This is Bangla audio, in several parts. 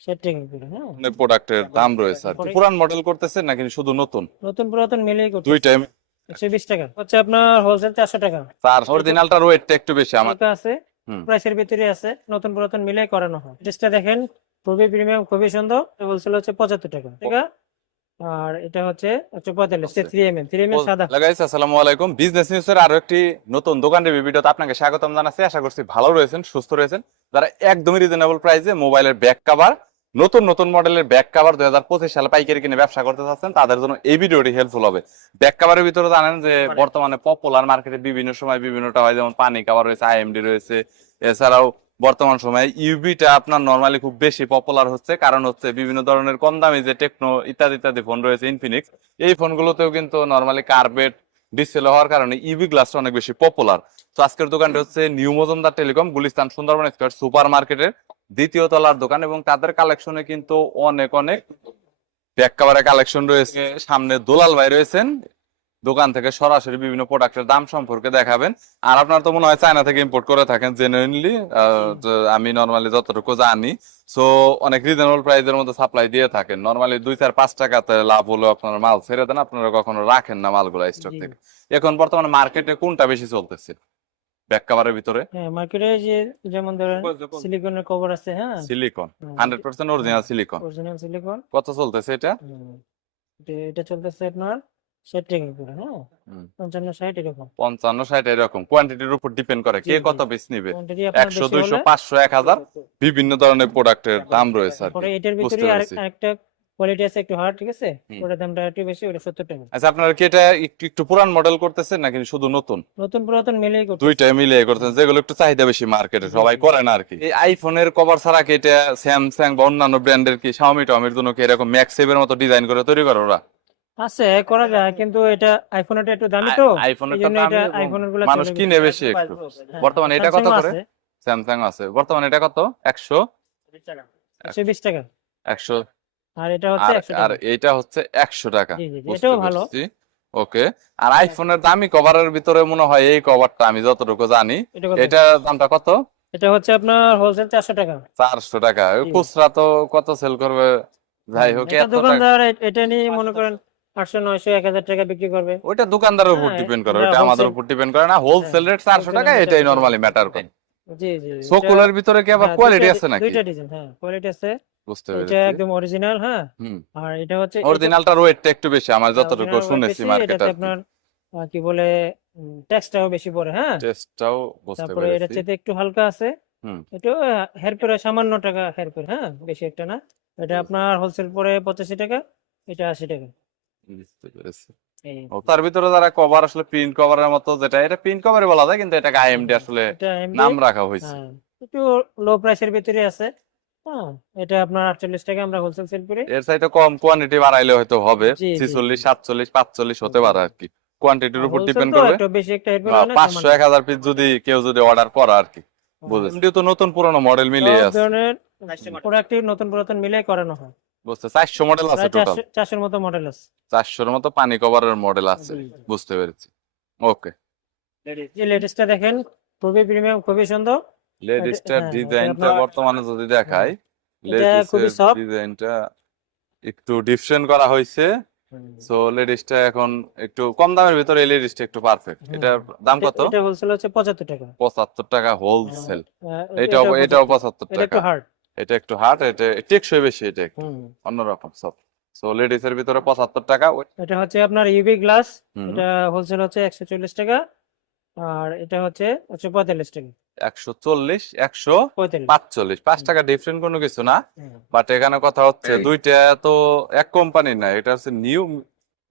সেটিং করে হ্যাঁ? প্রোডাক্টের দাম রয়েছে আর পুরান মডেল করতেছেন নাকি শুধু নতুন? নতুন পুরাতন মিলেই করতে দুইটাই একশো বিশ টাকা। হচ্ছে আপনার হোলসেল চারশো টাকা। তার অরিজিনালটার ওয়েটটা একটু বেশি আমার আছে প্রাইসের ভিতরে আছে নতুন পুরাতন করানো হয়। ড্রেসটা দেখেন খুবই প্রিমিয়াম খুবই সুন্দর। হোলসেল হচ্ছে পঁচাত্তর টাকা। টাকা আর এটা হচ্ছে একশো পঁয়তাল্লিশ three M M three M M সাদা। লাগাইছে আসসালামু আলাইকুম। বিজনেস নিউজের আরও একটি নতুন দোকান রিভিউ ভিডিওতে আপনাকে স্বাগতম জানাচ্ছি। আশা করছি ভালো রয়েছেন সুস্থ রয়েছেন। যারা একদমই রিজনেবল প্রাইসে মোবাইলের ব্যাক কভার নতুন নতুন মডেলের ব্যাক কভার দুই হাজার পঁচিশ সালে পাইকারি কিনে ব্যবসা করতে চাচ্ছেন তাদের জন্য এই ভিডিওটি হেল্পফুল হবে। ব্যাক কভারের ভিতরে জানেন যে বর্তমানে পপুলার মার্কেটে বিভিন্ন সময় বিভিন্নটা হয় যেমন পানি কভার রয়েছে আইএমডি রয়েছে এছাড়াও বর্তমান সময়ে ইউবিটা আপনার নর্মালি খুব বেশি পপুলার হচ্ছে কারণ হচ্ছে বিভিন্ন ধরনের কম দামি যে টেকনো ইত্যাদি ইত্যাদি ফোন রয়েছে ইনফিনিক্স এই ফোনগুলোতেও কিন্তু নর্মালি কার্বেট ডিসপ্লে হওয়ার কারণে ইভি গ্লাসটা অনেক বেশি পপুলার তো আজকের দোকানটি হচ্ছে new Majumdar telecom Gulistan Sundarban square super মার্কেটের দ্বিতীয় তলার দোকান এবং তাদের কালেকশনে কিন্তু অনেক অনেক ব্যাক কাভারের কালেকশন রয়েছে। সামনে দোলাল ভাই রয়েছেন দোকান থেকে সরাসরি বিভিন্ন প্রোডাক্টের দাম সম্পর্কে দেখাবেন। আর আপনার তো মনে হয় চায়না থেকে ইম্পোর্ট করে থাকেন জেনুইনলি আমি নর্মালি যতটুকু জানি সো অনেক রিজনেবল প্রাইসের মধ্যে সাপ্লাই দিয়ে থাকেন। নর্মালি দুই চার পাঁচ টাকাতে লাভ হলেও আপনার মাল ছেড়ে দেন আপনারা কখনো রাখেন না মালগুলা স্টক। থেকে। এখন বর্তমানে মার্কেটে কোনটা বেশি চলতেছে? ব্যাক কাভারের ভিতরে? হ্যাঁ মার্কেটে যে যেমন ধরেন সিলিকনের কভার আছে হ্যাঁ? Silicon hundred percent original silicon. Original silicon. কত চলতেছে এটা? এটা চলতেছে আপনার সেটিং করে হ্যাঁ। পঞ্চান্ন ষাট এরকম। কোয়ান্টিটির উপর ডিপেন্ড করে কে। কত পিস নিবে। একশো দুইশো পাঁচশো এক হাজার বিভিন্ন ধরনের প্রোডাক্টের দাম রয়েছে আর এটার ভিতরে আরেকটা কোয়ালিটি আছে একটু হার্ড ঠিক আছে? ওটার দামটা একটু বেশি ওটা সত্তর টাকা। আচ্ছা আপনারা কি এটা একটু একটু পুরান মডেল করতেছেন নাকি শুধু নতুন? নতুন পুরাতন মিলেই করতে দুইটাই মিলিয়ে করতেন যেগুলো একটু চাহিদা বেশি মার্কেটে সবাই করে না আর কি। এই আইফোনের কভার ছাড়া কি এটা স্যামসাং বা অন্যান্য ব্র্যান্ডের কি শাওমি টাওমির জন্য কি এরকম ম্যাক্সেভের মতো ডিজাইন করে তৈরি করে ওরা? আছে করা যায় কিন্তু এটা আইফোনটা একটু দামি তো। আইফোনেরগুলো মানুষ কিনে বেশি। একটু। হ্যাঁ। বর্তমানে এটা কত করে? স্যামসাং আছে। বর্তমানে এটা কত? একশো? একশো বিশ টাকা। একশো আর এটা হচ্ছে আর টাকা। হচ্ছে একশো টাকা। জি, জি, জি, এটাও ভালো। ওকে। আর আইফোনের দামি কভারের ভিতরে মনে হয় এই কভারটা আমি যতটুকু জানি এটা দামটা কত? এটা হচ্ছে আপনার হোলসেল চারশো টাকা। চারশো টাকা। খুচরা তো কত সেল করবে? যাই হোক এত দোকানদার এটা নিয়ে মনে করেন আটশো নয়শো এক হাজার টাকা বিক্রি করবে। ওইটা দোকানদারের উপর হ্যাঁ, ডিপেন্ড করে। এটা ওইটা আমাদের উপর ডিপেন্ড করে না। হোলসেল রেট চারশো wholesale টাকা এটাই এটা- নরমালি ম্যাটার করে। জি জি এটা- সোকুলের ভিতরে কি আবার হ্যাঁ, কোয়ালিটি আছে নাকি? দুইটা ডিজাইন হ্যাঁ কোয়ালিটি আছে। বুঝতে এটা একদম অরিজিনাল হ্যাঁ? হুম। আর এটা হচ্ছে অরিজিনালটার ওয়েটটা একটু বেশি আমার হ্যাঁ, যতটুকু শুনেছি মার্কেটে এটাতে আপনার কি বলে বেশি পড়ে হ্যাঁ? বুঝতে তারপরে এটা চেয়ে একটু হালকা আছে। হুম। এটা হেয়ার সামান্য টাকা হেয়ার হ্যাঁ? বেশি একটা না। এটা আপনার হোলসেল পরে পঁচাশি টাকা এটা আশি টাকা। বুঝতে পেরেছি। তার ভিতরে যারা কভার আসলে প্রিন্ট কভারের মতো যেটা এটা প্রিন্ট কভারই বলা যায় কিন্তু এটাকে আইএমডি আসলে নাম রাখা হয়েছে। হ্যাঁ একটু লো প্রাইসের ভিতরে আছে। হ্যাঁ এটা আপনার আটচল্লিশ টাকা আমরা হোলসেল সেল করি। এর চাইতে কম কোয়ান্টিটি বাড়াইলে হয়তো হবে। জি, জি। ছিচল্লিশ সাতচল্লিশ পাঁচচল্লিশ হতে পারে আর কি। কোয়ান্টিটির উপর ডিপেন্ড করবে। একটু বেশি একটা আহ, পাঁচশো এক হাজার পিস যদি কেউ যদি অর্ডার করে আর কি। তো নতুন পুরনো মডেল মিলিয়ে আছে। ধরনের প্রোডাক্টই নতুন পুরাতন মিলে করানো হয়। বুঝতে চারশো মডেল আছে টোটাল চারশো- চারশোর মতো মডেল আছে। চারশোর মতো পানি কভারের মডেল আছে। বুঝতে পেরেছি। ওকে যে লেটেস্টটা দেখেন। খুবই প্রিমিয়াম খুবই সুন্দর। লেডিসটার হ্যাঁ, ডিজাইনটা বর্তমানে যদি দেখাই এটা soft। ডিজাইনটা একটু ডিফারেন্ট করা হয়েছে। সো লেডিসটা এখন একটু কম দামের ভিতরে এই লেডিসটা একটু পারফেক্ট। এটার দাম কত? এটা হোলসেল হচ্ছে পঁচাত্তর টাকা। পঁচাত্তর টাকা হোলসেল আহ, এটাও এটাও এটাও 75 পঁচাত্তর এটা একটু টাকা। হার্ড এটা একটু হার্ড এটা টেকসই বেশি এটা একটু। অন্যরকম সব সো লেডিস এর ভিতরে পঁচাত্তর টাকা। এটা হচ্ছে আপনার ইউবি গ্লাস এটা হোলসেল হচ্ছে একশো চল্লিশ টাকা। আর এটা হচ্ছে একশো পঁয়তাল্লিশ টাকা। একশো চল্লিশ একশো পাঁচচল্লিশ। পাঁচ টাকা ডিফারেন্ট কোনো কিছু না। বাট এখানে কথা হচ্ছে দুইটা তো এক কোম্পানির না এটা হচ্ছে নিউ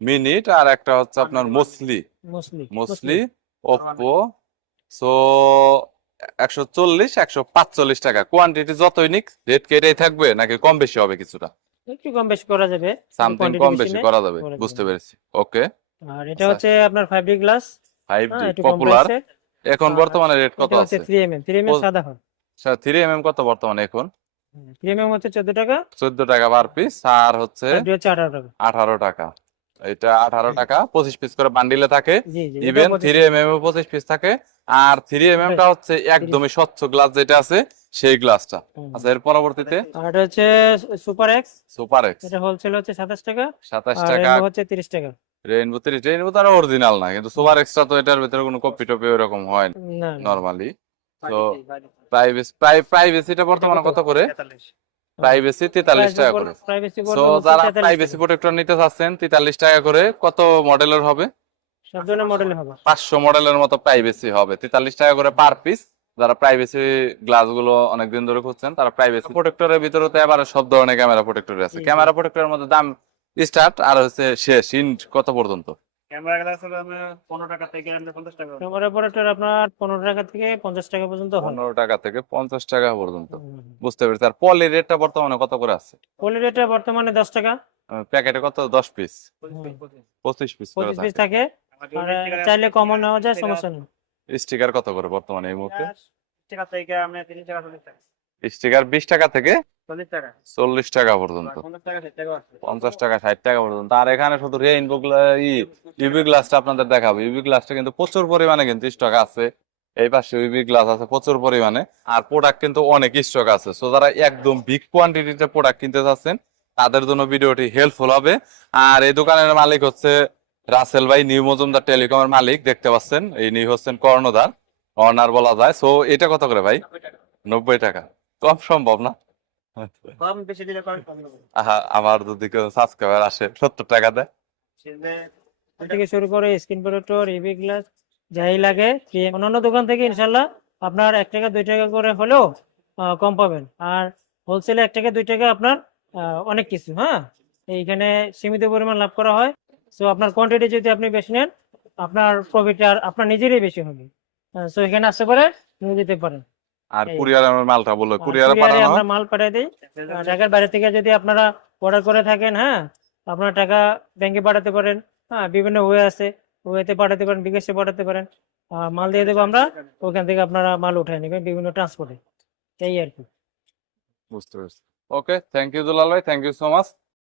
মিনিট আর একটা হচ্ছে আপনার মসলি মুসলি মসলি ওপ্পো সো একশো চল্লিশ একশো পাঁচচল্লিশ টাকা। কোয়ান্টিটি যতই নিক রেট কেটেই থাকবে নাকি কম বেশি হবে কিছুটা? একটু কম বেশি করা যাবে। সামথিং কম বেশি বেশি করা যাবে। বুঝতে পেরেছি। ওকে আর এটা। হচ্ছে আপনার ফাইভ ডি গ্লাস ফাইভ হ্যাঁ পপুলার এখন আর বর্তমানে রেট কত আছে? Three M M three M M ও- সাদা হয় থ্রি এম এম কত বর্তমানে এখন? থ্রি এম এম হচ্ছে চোদ্দ টাকা। চোদ্দ টাকা পার পিস আর হচ্ছে আর এটা হচ্ছে আঠারো টাকা। আঠারো টাকা। এটা আঠারো টাকা পঁচিশ পিস করে বান্ডিলে থাকে। এটা ইভেন পঁচিশ- থ্রি এম এম পঁচিশ পিস থাকে। আর থ্রি এম টা হচ্ছে একদমই স্বচ্ছ গ্লাস যেটা আছে সেই গ্লাসটা আচ্ছা এর পরবর্তীতে? এটা হচ্ছে সুপার এক্স সুপার এক্স এটা হোলসেল হচ্ছে সাতাশ টাকা। সাতাশ আর টাকা। রেনবো হচ্ছে তিরিশ টাকা। রেইনবো তিরিশ রেইনবো তার অরিজিনাল না কিন্তু সুপার এক্সট্রা তো এটার ভিতরে কোনো কপি টপি ওরকম হয় না। নর্মালি তো প্রাইভেসি প্রাইভেসিটা বর্তমানে কত করে? প্রাইভেসি তেতাল্লিশ টাকা করে। সো যারা প্রাইভেসি প্রোটেক্টর নিতে চাচ্ছেন তেতাল্লিশ টাকা করে কত মডেলের হবে? পাঁচশো মডেলের মতো প্রাইভেসি হবে। তেতাল্লিশ টাকা করে পার পিস যারা প্রাইভেসি গ্লাসগুলো অনেকদিন ধরে খুঁজছেন তারা প্রাইভেসি প্রোটেক্টরের ভিতরে তো এবার সব ধরনের ক্যামেরা প্রোটেক্টর আছে। ক্যামেরা প্রোটেক্টরের মধ্যে দাম স্টার্ট আর হচ্ছে শেষ ইন্ড কত পর্যন্ত? ক্যামেরা গ্লাস হলো আমরা পনেরো টাকা থেকে পঞ্চাশ টাকা। ক্যামেরা অপারেটর আপনার পনেরো টাকা থেকে পঞ্চাশ টাকা পর্যন্ত পনেরো টাকা থেকে পঞ্চাশ টাকা পর্যন্ত। বুঝতে পেরেছি। আর পলি রেটটা বর্তমানে কত করে আছে? পলি রেটটা বর্তমানে দশ টাকা। প্যাকেটে কত? দশ পিস পঁচিশ পিস পঁচিশ পিস থাকে। চাইলে নেওয়া যায় সমস্যা নেই। স্টিকার কত করে বর্তমানে এই মুহূর্তে? টাকা থেকে আমরা তিরিশ টাকা চল্লিশ টাকা। স্টিকার বিশ টাকা থেকে চল্লিশ টাকা। পর্যন্ত। পঞ্চাশ টাকা ষাট টাকা পর্যন্ত। আর এখানে শুধু রেইনবো ইউভি গ্লাসটা আপনাদের দেখাবো। ইউভি গ্লাসটা কিন্তু প্রচুর পরিমাণে কিন্তু স্টক আছে। এই পাশে ইউভি গ্লাস আছে প্রচুর পরিমাণে। আর প্রোডাক্ট কিন্তু অনেক স্টক আছে। সো যারা একদম বিগ কোয়ান্টিটিতে প্রোডাক্ট কিনতে চাচ্ছেন তাদের জন্য ভিডিওটি হেল্পফুল হবে। আর এই দোকানের মালিক হচ্ছে রাসেল ভাই নিউ মজুমদার টেলিকমের মালিক দেখতে পাচ্ছেন? এই নিউ হচ্ছেন কর্ণধার। অনার বলা যায়। সো এটা কত করে ভাই? নব্বই টাকা। কম সম্ভব না? কম বেশি দিলে কম কম আহা আমার যদি কেউ সাবস্ক্রাইবার আসে সত্তর টাকা দেয়। থেকে শুরু করে স্ক্রিন প্রোটেক্টর ইভি গ্লাস যাই লাগে অন্যান্য দোকান থেকে ইনশাল্লাহ আপনার এক টাকা দুই টাকা করে হলেও কম পাবেন। আর হোলসেলে এক টাকা দুই টাকা আপনার আহ, অনেক কিছু হ্যাঁ? এইখানে সীমিত পরিমাণ লাভ করা হয়। সো আপনার কোয়ান্টিটি যদি আপনি বেশি নেন আপনার প্রফিট আর আপনার নিজেরই বেশি হবে। সো এখানে আসতে পারে নিয়ে যেতে পারেন। আর। কুরিয়ার আমার মালটা বলো আর কুরিয়ারে পাঠানো। আমরা মাল পাঠিয়ে দিই। ঢাকার বাইরে থেকে যদি আপনারা অর্ডার করে থাকেন হ্যাঁ আপনার টাকা ব্যাংকে পাঠাতে পারেন। হ্যাঁ বিভিন্ন ওয়ে আছে। ওয়েতে পাঠাতে পারেন বিকাশে পাঠাতে পারেন। মাল দিয়ে দেবো আমরা। ওখান থেকে আপনারা মাল উঠায় নেবেন বিভিন্ন ট্রান্সপোর্টে এই আর কি। বুঝতে পারছি। ওকে থ্যাংক ইউ দুলাল ভাই থ্যাংক ইউ সো মাচ